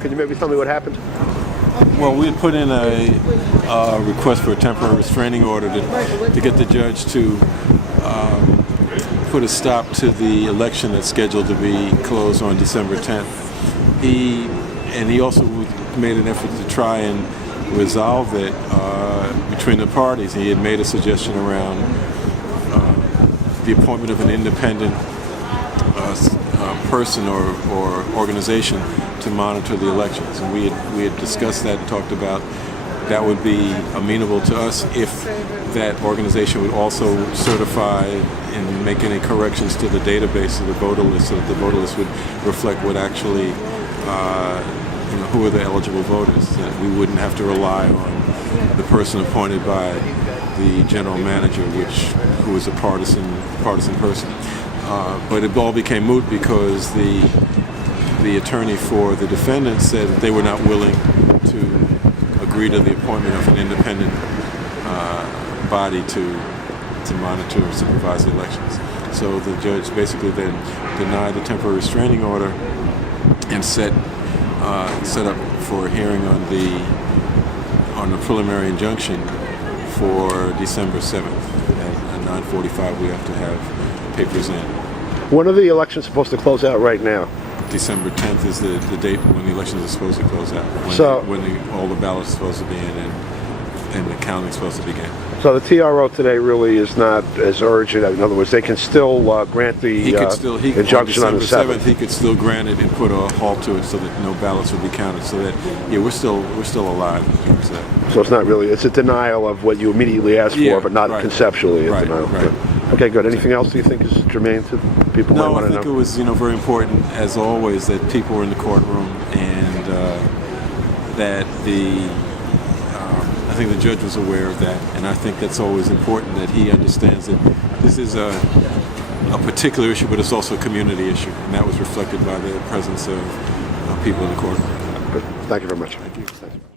Can you maybe tell me what happened? Well, we had put in a request for a temporary restraining order to get the judge to put a stop to the election that's scheduled to be closed on December 10th. He also made an effort to try and resolve it between the parties. He had made a suggestion around the appointment of an independent person or organization to monitor the elections. And we had discussed that and talked about that would be amenable to us if that organization would also certify and make any corrections to the database of the voter list so that the voter list would reflect what actually, who are the eligible voters. That we wouldn't have to rely on the person appointed by the general manager, who is a partisan person. But it all became moot because the attorney for the defendant said that they were not willing to agree to the appointment of an independent body to monitor or supervise the elections. So the judge basically then denied the temporary restraining order and set up for a hearing on the preliminary injunction for December 7th. At 9:45 we have to have papers in. When are the elections supposed to close out right now? December 10th is the date when the elections are supposed to close out. When all the ballots are supposed to be in and the counting is supposed to begin. So the TRO today really is not as urgent. In other words, they can still grant the injunction on the 7th. He could still grant it and put a halt to it so that no ballots would be counted. So that we're still alive in terms of that. So it's not really, it's a denial of what you immediately asked for, but not conceptually a denial. Right. Okay, good. Anything else do you think is germane to people might want to know? No, I think it was very important, as always, that people were in the courtroom and that I think the judge was aware of that, and I think that's always important that he understands that this is a particular issue, but it's also a community issue, and that was reflected by the presence of people in the courtroom. Good. Thank you very much. Thank you.